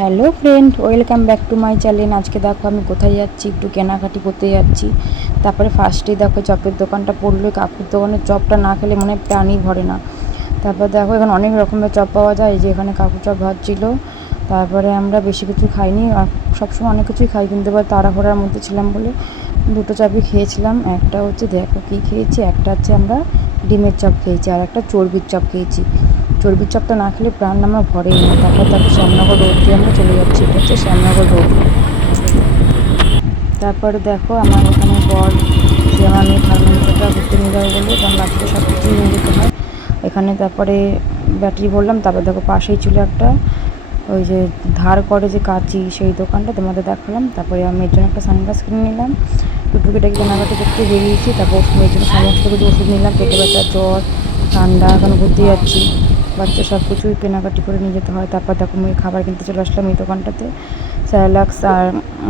Hello friend, welcome back to my channel. আজকে দেখো আমি কোথায় যাচ্ছি, একটু কেনাকাটি করতে যাচ্ছি। তারপরে ফার্স্টে দেখো চপের দোকানটা পড়ল, কাকুর দোকানের চপটা না খেলে মনে প্রাণই ভরে না। তারপর দেখো এখানে অনেক রকমের চপ পাওয়া যায় যে এখানে কাকু চপ ভাজছিল। তারপরে আমরা বেশি কিছু খাইনি সবসময় অনেক কিছুই খাই, কিন্তু এবার তাড়াহুড়ার মধ্যে ছিলাম বলে দুটো চপই খেয়েছিলাম। একটা হচ্ছে দেখো কী খেয়েছি, একটা হচ্ছে আমরা ডিমের চপ খেয়েছি, আর একটা চর্বির চপ খেয়েছি। চর্বির চপটা না খেলে প্রাণ আমার ভরেই না। তারপর তারপর শ্যামনগর রোড দিয়ে আমরা চলে যাচ্ছি, এটা হচ্ছে শ্যামনগর রোড। তারপরে দেখো আমার ওখানে বর যে আমার মেয়ে ঘুরতে নিয়ে যাবে বলে কারণ বাচ্চাদের সব কিছুই নিয়ে যেতে হয়। এখানে তারপরে ব্যাটারি বললাম, তারপর দেখো পাশেই ছিল একটা ওই যে ধার করে যে কাঁচি, সেই দোকানটা, তোমাদের দেখালাম। তারপরে আমি এর জন্য একটা সানগ্লাস কিনে নিলাম। টুকটুকিটাকে কেনাকাটি করতে বেরিয়েছি, তারপর ওষুধের জন্য সমস্ত কিছু ওষুধ নিলাম, পেটে ব্যথা, জ্বর, ঠান্ডা, এখন ঘুরতে যাচ্ছি। বাচ্চা সব কিছুই কেনাকাটি করে নিয়ে যেতে হয়। তারপর দেখো আমি খাবার কিনতে চলে আসলাম এই দোকানটাতে। স্যালাক্স আর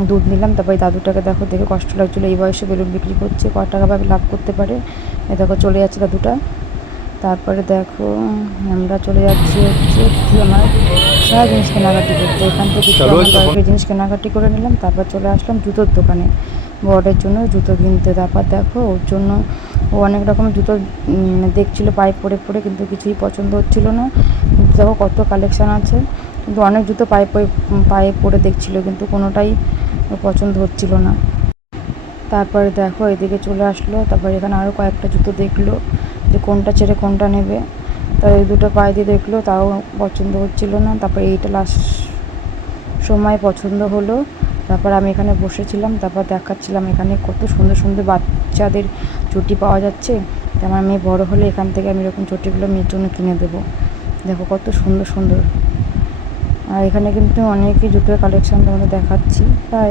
দুধ নিলাম। তারপর এই দাদুটাকে দেখো দেখে কষ্ট লাগছিল। এই বয়সে বেলুন বিক্রি করছে ক টাকা ভাবে লাভ করতে পারে। এ দেখো চলে যাচ্ছে দাদুটা। তারপরে দেখো আমরা চলে যাচ্ছি হচ্ছে কি আমার সারা জিনিস কেনাকাটি করতে। এখান থেকে জিনিস কেনাকাটি করে নিলাম। তারপর চলে আসলাম জুতোর দোকানে। বড়ের জন্য জুতো কিনতে। তারপর দেখো ওর জন্য ও অনেক রকম জুতো উম, দেখছিল পায়ে পরে পরে কিন্তু কিছুই পছন্দ হচ্ছিল না। কিন্তু দেখো কত কালেকশান আছে। কিন্তু অনেক জুতো পায়ে পরে পায়ে পরে দেখছিল কিন্তু কোনোটাই পছন্দ হচ্ছিল না। তারপরে দেখো এদিকে চলে আসলো তারপর এখানে আরও কয়েকটা জুতো দেখল যে কোনটা ছেড়ে কোনটা নেবে। তাই ওই দুটো পায়ে দিয়ে দেখল তাও পছন্দ হচ্ছিল না। তারপর এইটা লাস্ট সময় পছন্দ হলো। তারপর আমি এখানে বসেছিলাম তারপর দেখাচ্ছিলাম এখানে কত সুন্দর সুন্দর বাচ্চাদের চটি পাওয়া যাচ্ছে, তো আমার মেয়ে বড় হলে এখান থেকে আমি এরকম চটিগুলো মেয়ের জন্য কিনে দেবো। দেখো কত সুন্দর সুন্দর। আর এখানে কিন্তু অনেকই জুতোর কালেকশন তোমাদের দেখাচ্ছি, তাই